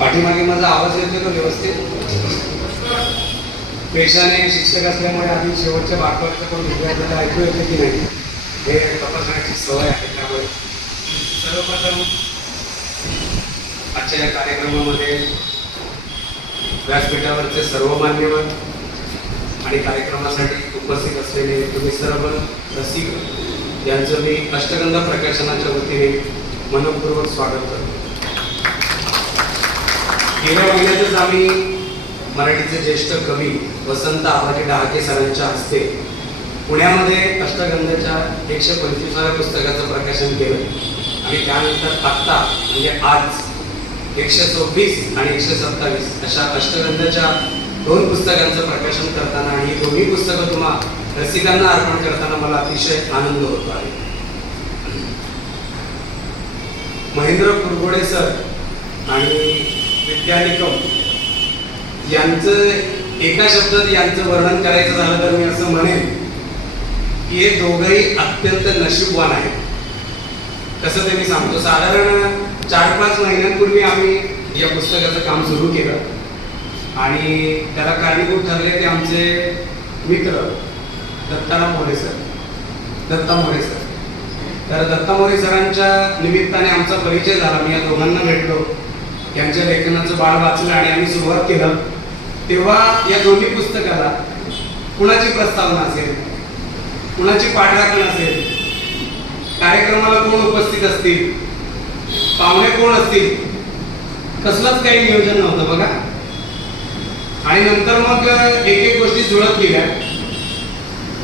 पाठीमागे माझा आवाज येतोय तो व्यवस्थित? पेशाने शिक्षक असल्यामुळे आधी शेवटच्या बाकावरचं पण विद्यार्थ्याला ऐकू येते की नाही हे तपासण्याची सवय आहे त्यामुळे. सर्वप्रथम आजच्या या कार्यक्रमामध्ये व्यासपीठावरचे सर्व मान्यवर आणि कार्यक्रमासाठी उपस्थित असलेले तुम्ही सर्व रसिक यांचं मी अष्टगंध प्रकाशनाच्या वतीने मनपूर्वक स्वागत करतो. गेल्या महिन्यातच आम्ही मराठीचे ज्येष्ठ कवी वसंत आबाजी डहाके सरांच्या हस्ते पुण्यामध्ये अष्टगंधाच्या एकशे पंचवीसाव्या पुस्तकाचं प्रकाशन केलं. आणि त्यानंतर आत्ता म्हणजे आज एकशे चोवीस आणि एकशे सत्तावीस अशा अष्टगंधाच्या दोन पुस्तकांचं प्रकाशन करताना आणि ही दोन्ही पुस्तकं तुम्हा रसिकांना अर्पण करताना मला अतिशय आनंद होतो आहे. महेंद्र कुरगोडे सर आणि विद्या यांचं एका शब्दात यांचं वर्णन करायचं झालं तर मी असं म्हणेन की हे दोघंही अत्यंत नशीबवान आहेत. कसं ते मी सांगतो साधारण चार पाच महिन्यांपूर्वी आम्ही या पुस्तकाचं काम सुरू केलं. आणि त्याला कारणीभूत ठरले ते आमचे मित्र दत्ताराम मोरे सर. दत्ता मोरे सर. तर दत्ता मोरे सरांच्या निमित्ताने आमचा परिचय झाला. मी या दोघांना भेटलो. त्यांच्या लेखनाचं बाळ वाचलं आणि आम्ही सुरुवात केलं तेव्हा या दोन्ही पुस्तकाला कुणाची प्रस्तावना असेल? कुणाची पाठराखण असेल? कार्यक्रमाला कोण उपस्थित असतील? पाहुणे कोण असतील? कसलंच काही नियोजन नव्हतं बघा. आणि नंतर मग एक एक गोष्टी जुळत गेल्या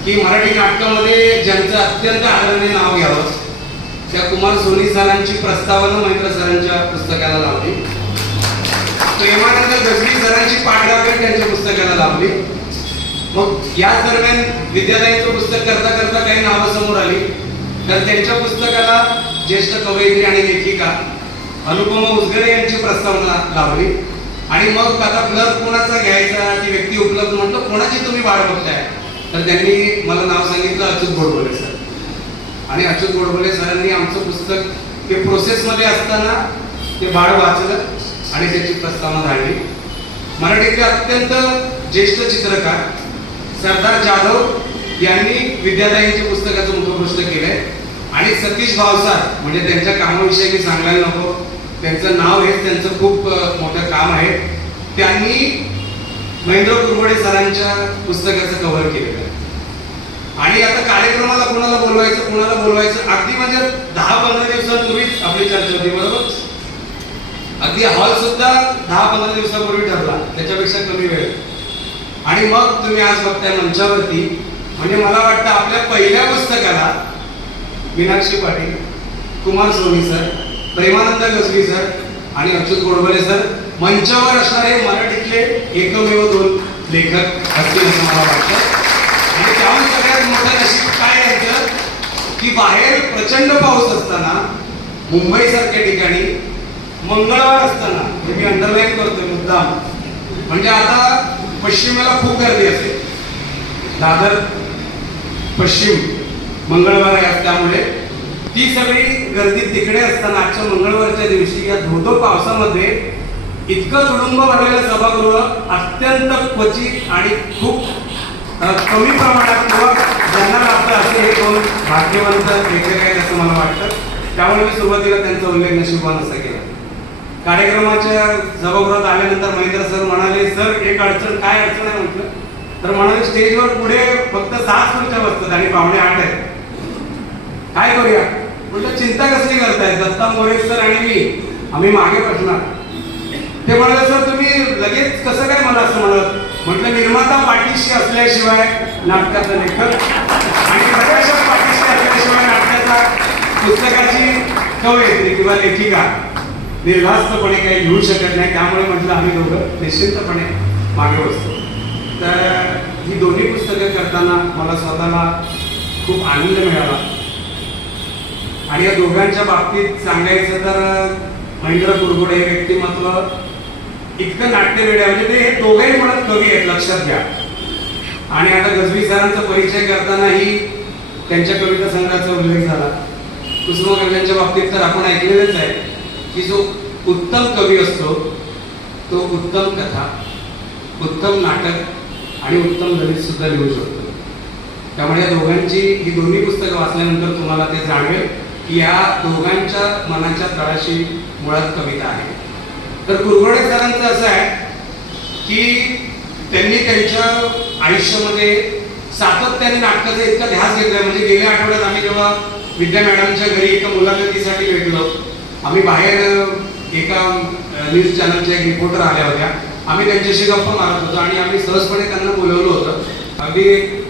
की मराठी नाटकामध्ये ज्यांचं अत्यंत आदराने नाव घ्यावं त्या कुमार सोनी सरांची प्रस्तावना महेंद्र सरांच्या पुस्तकाला लावली. प्रेमानंद गजवी सरांची पाठराखण त्यांच्या पुस्तकाला लावली मग या दरम्यान विद्यालयाचं पुस्तक करता करता काही नावं समोर आली. तर त्यांच्या पुस्तकाला ज्येष्ठ कवयित्री आणि लेखिका अनुपमा उजगरे यांची प्रस्तावना लावली आणि मग आता प्लस कोणाचा घ्यायचा ती व्यक्ती उपलब्ध म्हणतो कोणाची तुम्ही वाट बघताय? तर त्यांनी मला नाव सांगितलं अच्युत गोडबोले सर. आणि अच्युत गोडबोले सरांनी आमचं पुस्तक ते प्रोसेसमध्ये असताना ते बाळ वाचलं. आणि त्याची प्रस्तावना धाडली मराठीतले अत्यंत ज्येष्ठ चित्रकार सरदार जाधव यांनी विद्यालयांच्या पुस्तकाचं मुखपृष्ठ केलंय. आणि सतीश भावसार म्हणजे त्यांच्या कामाविषयी मी सांगायला नको त्यांचं नाव हे त्यांचं खूप मोठं काम आहे. त्यांनी महेंद्र कुरवडे सरांच्या पुस्तकाचं कव्हर केलेलं आहे. आणि आता कार्यक्रमाला कोणाला बोलवायचं कोणाला बोलवायचं? अगदी म्हणजे दहा पंधरा दिवसांपूर्वीच आपली चर्चा होती बरोबर? अगदी हॉल सुद्धा दहा पंधरा दिवसापूर्वी ठरला. त्याच्यापेक्षा कमी वेळ. आणि मग तुम्ही आज बघताय मंचावरती. म्हणजे मला वाटतं आपल्या पहिल्या पुस्तकाला मीनाक्षी पाटील कुमार सोनी सर प्रेमानंद गजवी सर आणि अच्युत गोडबले सर मंचावर असणारे मराठीतले एकमेव दोन लेखक असतील असं मला वाटतं. आणि त्याहून सगळ्यात मोठं नशीब काय यायचं की बाहेर प्रचंड पाऊस असताना मुंबईसारख्या ठिकाणी मंगळवार असताना हे मी अंडरलाईन करतोय मुद्दाम. म्हणजे आता पश्चिमेला खूप गर्दी असेल दादर पश्चिम मंगळवार आहे त्यामुळे. ती सगळी गर्दी तिकडे असताना आजच्या मंगळवारच्या दिवशी या धोधो पावसामध्ये इतकं तुडुंब भरलेलं सभागृह अत्यंत क्वचित आणि खूप कमी प्रमाणात किंवा ज्यांना लागतं असे हे दोन भाग्यवंत लेखक आहेत असं मला वाटतं. त्यामुळे मी सुरुवातीला त्यांचा उल्लेख नशिबान असा केला. कार्यक्रमाच्या सभागृहात आल्यानंतर महेंद्र सर म्हणाले सर एक अडचण काय अडचण आहे म्हटलं? तर म्हणाले स्टेजवर पुढे फक्त सहा खुर्च्या बसतात आणि पाहुणे आठ आहेत. काय करूया? म्हटलं चिंता कसली करताय? दत्ता मोरे सर आणि मी आम्ही मागे बसणार. ते म्हणाले सर तुम्ही लगेच कसं काय मला असं म्हणत? म्हटलं निर्माता पाठीशी असल्याशिवाय नाटकाचं लेखक आणि प्रकाशक पाठीशी असल्याशिवाय नाटकाचा पुस्तकाची कवयित्री किंवा लेखिका. निर्धास्तपणे काही लिहू शकत नाही त्यामुळे म्हटलं आम्ही दोघं निश्चिंतपणे मागे बसतो. तर ही दोन्ही पुस्तकं करताना मला स्वतःला खूप आनंद मिळाला. आणि या दोघांच्या बाबतीत सांगायचं तर महेंद्र कुरगुडे हे व्यक्तिमत्व इतकं नाट्यवेड आहे म्हणजे ते हे दोघेही म्हणत कवी आहेत लक्षात घ्या. आणि आता गजबी सरांचा परिचय करतानाही त्यांच्या कविता संघाचा उल्लेख झाला. कुसुमाग्रजांच्या बाबतीत तर आपण ऐकलेलंच आहे. की जो उत्तम कवी असतो तो उत्तम कथा उत्तम नाटक आणि उत्तम ललित सुद्धा लिहू शकतो. त्यामुळे या दोघांची ही दोन्ही पुस्तकं वाचल्यानंतर तुम्हाला ते जाणवेल की या दोघांच्या मनाच्या तळाशी मुळात कविता आहे. तर कुरघोडे सरांचं असं आहे की त्यांनी त्यांच्या आयुष्यामध्ये सातत्याने नाटकाचा इतका ध्यास घेतला म्हणजे गेल्या आठवड्यात आम्ही जेव्हा विद्या मॅडमच्या घरी एका मुलाखतीसाठी भेटलो आम्ही बाहेर एका न्यूज चॅनलच्या एक रिपोर्टर आल्या होत्या. आम्ही त्यांच्याशी गप्पा मारत होतो आणि आम्ही सहजपणे त्यांना बोलवलं होतं. अगदी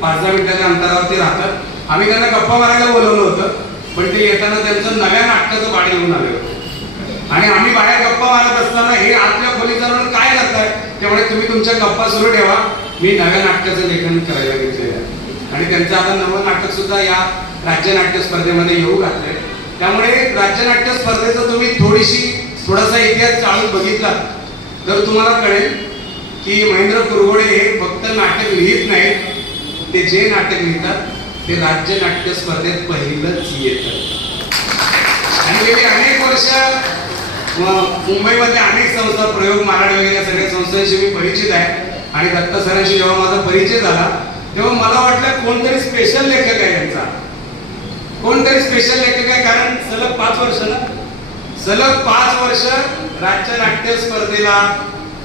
पाच दहा मिनिटाच्या अंतरावर ते राहतात. आम्ही त्यांना गप्पा मारायला बोलवलं होतं पण ते येताना त्यांचं नव्या नाटकाचं पाणी घेऊन आले. होते आणि आम्ही बाहेर गप्पा मारत असताना हे आतल्या खोलीत जाऊन काय करताय? त्यामुळे तुम्ही तुमच्या गप्पा सुरू ठेवा. मी नव्या नाटकाचं लेखन करायला घेतलेलं आहे. आणि त्यांचं आता नवं नाटक सुद्धा या राज्य नाट्य स्पर्धेमध्ये येऊ घातलंय. त्यामुळे राज्य नाट्य स्पर्धेचा तुम्ही थोडीशी थोडासा इतिहास चालून बघितला. तर तुम्हाला कळेल की महेंद्र कुरघोडे हे फक्त नाटक लिहित नाहीत ते जे नाटक लिहितात ते राज्य नाट्य स्पर्धेत पहिलंच येतात आणि गेली अनेक वर्ष मुंबईमध्ये अनेक संस्था प्रयोग मराठी वगैरे सगळ्या संस्थांशी मी परिचित आहे. आणि दत्त सरांशी जेव्हा माझा परिचय झाला तेव्हा मला वाटलं कोणतरी स्पेशल लेखक आहे यांचा. कोणतरी स्पेशल लेखक आहे कारण सलग पाच वर्ष ना? सलग पाच वर्ष राज्य नाट्य स्पर्धेला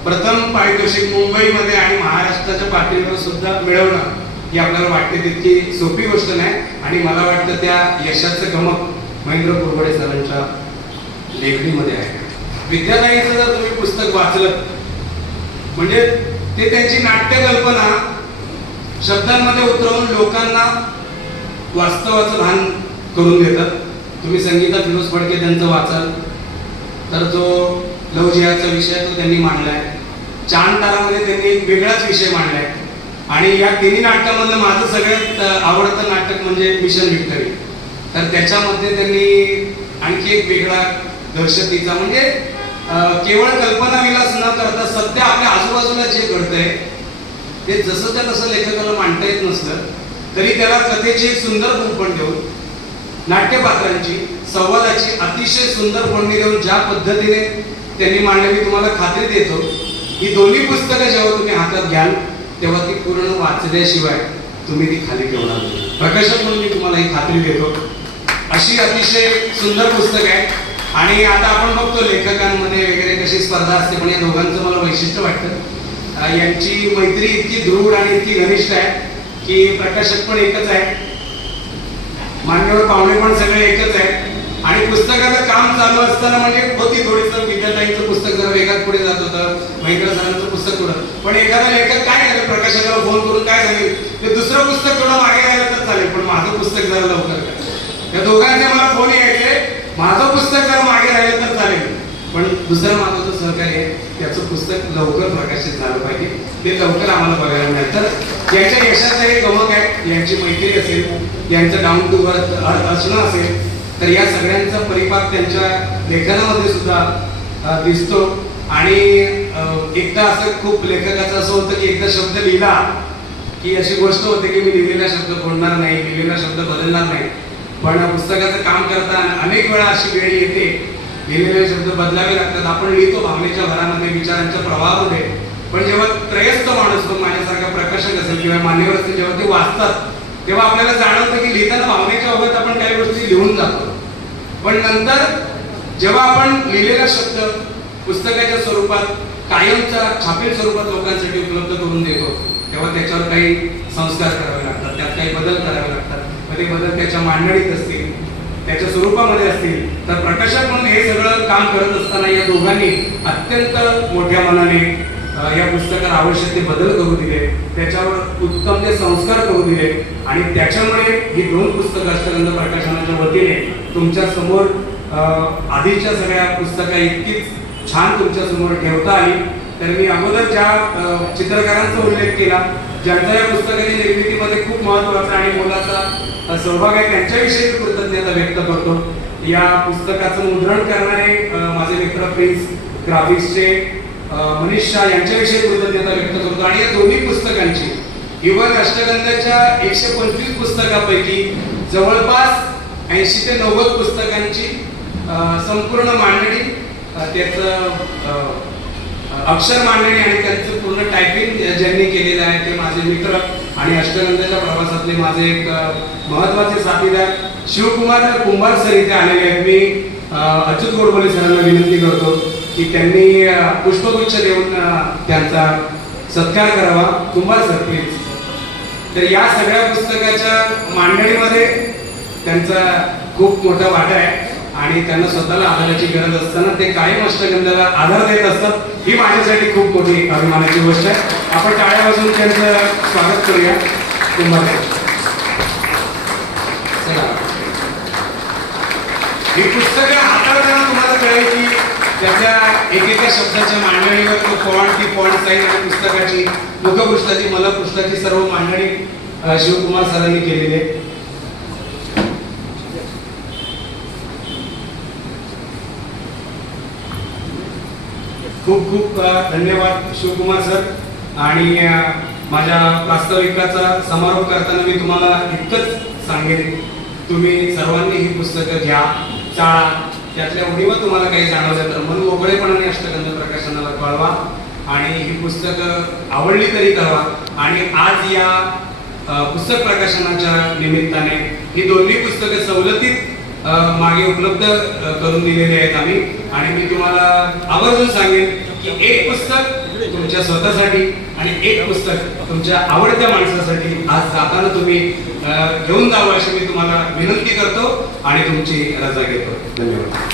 प्रथम पारितोषिक मुंबईमध्ये आणि महाराष्ट्राच्या पातळीवर सुद्धा मिळवणं ही आपल्याला वाटते तितकी सोपी गोष्ट नाही. आणि मला वाटतं त्या यशाचं गमक महेंद्र कुरबडे सरांच्या लेखणीमध्ये आहे. विद्यालयाचं जर तुम्ही पुस्तक वाचलं म्हणजे ते त्यांची नाट्य कल्पना शब्दांमध्ये उतरवून लोकांना वास्तवाचं भान करून देतात तुम्ही संगीता फिरोज फडके त्यांचं वाचाल. तर जो लव जिहाचा विषय तो त्यांनी मांडलाय. चांद तारामध्ये त्यांनी एक वेगळाच विषय मांडलाय. आणि या तिन्ही नाटकामधलं माझं सगळ्यात आवडतं नाटक म्हणजे मिशन विक्टरी. तर त्याच्यामध्ये त्यांनी आणखी एक वेगळा दहशतीचा म्हणजे केवळ कल्पना विलास न करता सध्या आपल्या आजूबाजूला जे घडतंय ते जसं त्या तसं लेखकाला मांडता येत नसलं तरी त्याला कथेची एक सुंदर गुंफण देऊन नाट्यपात्रांची संवादाची अतिशय सुंदर फोडणी देऊन ज्या पद्धतीने त्यांनी मांडली मी तुम्हाला खात्री देतो ही दोन्ही पुस्तकं जेव्हा तुम्ही हातात घ्याल तेव्हा ती पूर्ण वाचल्याशिवाय तुम्ही ती खाली ठेवणार प्रकाशक म्हणून मी तुम्हाला ही खात्री देतो. अशी अतिशय सुंदर पुस्तक आहे. आणि आता आपण बघतो लेखकांमध्ये वगैरे कशी स्पर्धा असते पण या दोघांचं मला वैशिष्ट्य वाटतं. यांची मैत्री इतकी दृढ आणि इतकी घनिष्ठ आहे की प्रकाशक पण एकच आहे. मान्यवर पाहुणे पण सगळे एकच आहे आणि पुस्तकाचं काम चालू असताना म्हणजे होती थोडीस विद्यार्थ्यांचं पुस्तक जर वेगात पुढे जात होतं महेंद्र सरांचं पुस्तक पुढं पण एखादा लेखक काय करेल प्रकाशकाला फोन करून काय सांगेल ते दुसरं पुस्तक थोडं मागे राहिलं तर चालेल पण माझं पुस्तक जरा लवकर या दोघांचे मला फोन यायचे. माझं पुस्तक जरा मागे राहिलं तर चालेल. पण दुसरं माझं सहकार्य आहे त्याचं पुस्तक लवकर प्रकाशित झालं पाहिजे. ते लवकर आम्हाला बघायला मिळतं तर याच्या यशाचं हे गमक आहे. यांची मैत्री असेल यांचं डाऊन टू अर्थ असणं असेल तर या सगळ्यांचा परिपाक त्यांच्या लेखनामध्ये सुद्धा दिसतो. आणि एकदा असं खूप लेखकाचं असं होतं की एकदा शब्द लिहिला की अशी गोष्ट होते की मी लिहिलेला शब्द बोलणार नाही लिहिलेला शब्द बदलणार नाही. पण पुस्तकाचं काम करताना अनेक वेळा अशी वेळ येते लिहिलेले शब्द बदलावे लागतात. आपण लिहितो भावनेच्या भरामध्ये विचारांच्या प्रवाहामध्ये पण जेव्हा त्रयस्थ माणूस मग माझ्यासारखा प्रकाशक असेल किंवा मान्यवर असेल जेव्हा ते वाचतात तेव्हा आपल्याला जाणवतं की लिहिताना भावनेच्या ओघात आपण काही गोष्टी लिहून जातो. पण नंतर जेव्हा आपण लिहिलेला शब्द पुस्तकाच्या स्वरूपात कायमच्या छापील स्वरूपात लोकांसाठी उपलब्ध करून देतो तेव्हा त्याच्यावर काही संस्कार करावे लागतात. त्यात काही बदल करावे लागतात. मग ते बदल त्याच्या मांडणीत असतील. त्याच्या स्वरूपामध्ये असतील तर प्रकाशक म्हणून हे सगळं काम करत असताना या दोघांनी अत्यंत मोठ्या मनाने या पुस्तकात आवश्यक ते बदल करू दिले. त्याच्यावर उत्तम ते संस्कार करू दिले. आणि त्याच्यामुळे ही दोन पुस्तकं अष्टगंध प्रकाशनाच्या वतीने तुमच्यासमोर आधीच्या सगळ्या पुस्तकं इतकीच छान तुमच्यासमोर ठेवता आली. तर मी अगोदर ज्या चित्रकारांचा उल्लेख केला ज्यांचा या पुस्तकाच्या निर्मितीमध्ये खूप महत्त्वाचा आणि मोलाचा सहभाग आहे त्यांच्याविषयी कृतज्ञता व्यक्त करतो. या पुस्तकाचं मुद्रण करणारे माझे मित्र प्रिन्स ग्राफिक्सचे मनीष शाह यांच्याविषयी कृतज्ञता व्यक्त करतो. आणि या दोन्ही पुस्तकांची युवक अष्टगंधाच्या एकशे पंचवीस पुस्तकापैकी जवळपास ऐंशी ते नव्वद पुस्तकांची संपूर्ण मांडणी त्याचं अक्षर मांडणी आणि त्यांचं पूर्ण टायपिंग ज्यांनी केलेलं आहे ते माझे मित्र आणि अष्टनंदाच्या प्रवासातले माझे एक महत्त्वाचे साथीदार शिवकुमार कुंभार सर इथे आलेले आहेत. मी अच्युत गोडबोले सरांना विनंती करतो की त्यांनी पुष्पगुच्छ देऊन त्यांचा सत्कार करावा. कुंभार सर प्लीज तर या सगळ्या पुस्तकाच्या मांडणीमध्ये त्यांचा खूप मोठा वाटा आहे आणि त्यांना स्वतःला आधाराची गरज असताना ते कायम अष्टगंधाला आधार देत असतात. ही माझ्यासाठी खूप मोठी अभिमानाची गोष्ट आहे. आपण टाळ्या वाजून त्यांचं स्वागत करूया. तुम्हाला. चला. ही पुस्तकं हाताळताना तुम्हाला कळेल की त्याच्या एकेका शब्दाच्या मांडणीवर तो फॉन्ट ती फॉन्ट साईज आणि पुस्तकाची मुखपृष्ठाची पुस्तकाची सर्व मांडणी शिवकुमार सरांनी केलेली आहे. खूप खूप धन्यवाद शिवकुमार सर. आणि माझ्या प्रास्ताविकाचा समारोप करताना मी तुम्हाला इतकंच सांगेन. तुम्ही सर्वांनी ही पुस्तकं घ्या चाळा. त्यातल्या उणीवा तुम्हाला काही जाणवलं तर मन मोकळेपणाने अष्टगंध प्रकाशनाला कळवा. आणि ही पुस्तकं आवडली तरी कळवा. आणि आज या पुस्तक प्रकाशनाच्या निमित्ताने ही दोन्ही पुस्तकं सवलतीत मागे उपलब्ध करून दिलेले आहेत आम्ही. आणि मी तुम्हाला आवर्जून सांगेन की एक पुस्तक तुमच्या स्वतःसाठी आणि एक पुस्तक तुमच्या आवडत्या माणसासाठी आज जाताना तुम्ही घेऊन जावं अशी मी तुम्हाला विनंती करतो आणि तुमची रजा घेतो. धन्यवाद.